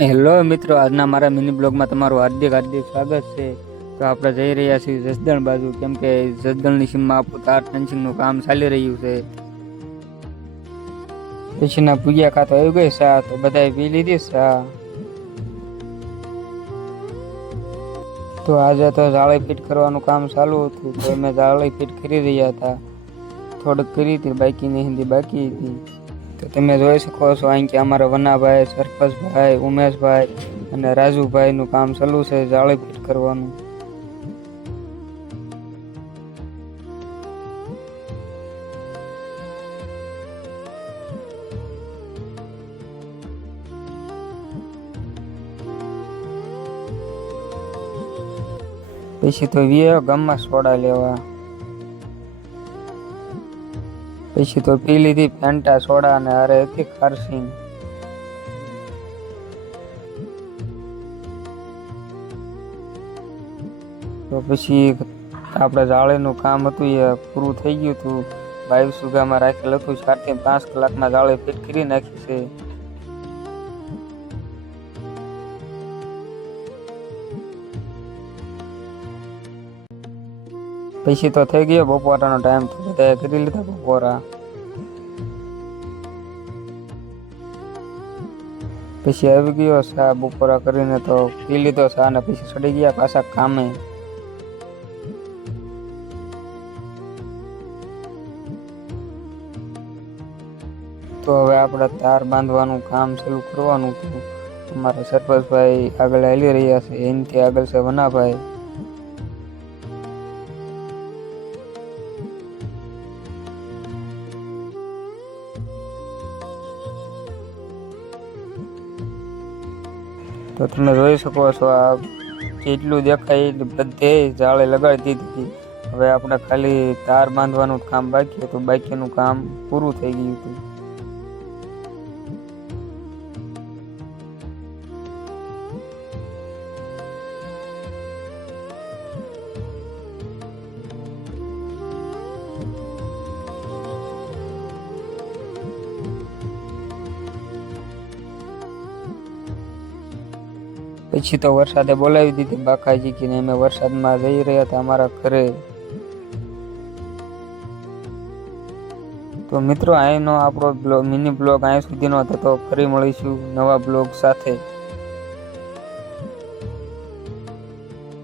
Hello મિત્રો, આજના મારા મિની બ્લોગમાં તમારું હાર્દિક સ્વાગત છે. તો આપણે જઈ રહ્યા છીએ જસદણ બાજુ, કેમ કે જસદણની સીમમાં આપણું તાર ફેન્સિંગનું કામ ચાલી રહ્યું છે. પછીના પૂજા ખાતો આવી ગઈ ચા, તો બધાએ પી લીધી ચા. તો આજે તો જાળી ફિટ કરવાનું કામ ચાલુ હતું, તો અમે જાળી ફિટ કરી રહ્યા હતા. થોડીક કરી હતી, બાકીની હિન્દી બાકી હતી. તો તમે જોઈ શકો છો અહીં કે અમારા વનાભાઈ, સરપંચભાઈ, ઉમેશભાઈ અને રાજુભાઈનું કામ ચાલુ છે જાળી ફિટ કરવાનું. પછી તો ગામમાં સોડા લેવા. પછી તો પી લીધી ફેન્ટા સોડા અને અરે હતી ખારસીન. તો પછી આપણે જાળીનું કામ હતું એ પૂરું થઈ ગયું હતું. 22 વીઘામાં રાખેલ હતું. 4 થી 5 કલાકમાં જાળી ફિટ કરી નાખી છે. પછી તો થઈ ગયો બપોરાનો ટાઈમ, તો બધાએ કરી લીધા બપોરા. પછી આવી ગયો ચા બપોરા કરીને, તો પી લીધો ચા ને પછી ચડી ગયા પાછા કામે. તો હવે આપણે તાર બાંધવાનું કામ ચાલુ કરવાનું હતું. અમારા સરપંચભાઈ આગળ હાલી રહ્યા છે, એનાથી આગળ છે વનાભાઈ. તો તમે જોઈ શકો છો, આ જેટલું દેખાય એટલું બધે જાળે લગાડી દીધી. હવે આપણે ખાલી તાર બાંધવાનું કામ બાકી હતું, બાકીનું કામ પૂરું થઈ ગયું હતું. પછી તો વરસાદે બોલાવી દીધી બાકાજી કે અમે વરસાદમાં જઈ રહ્યા હતા અમારા ઘરે. તો મિત્રો, અહીંનો આપણો મિની બ્લોગ અહીં સુધીનો હતો. તો ફરી મળીશું નવા બ્લોગ સાથે.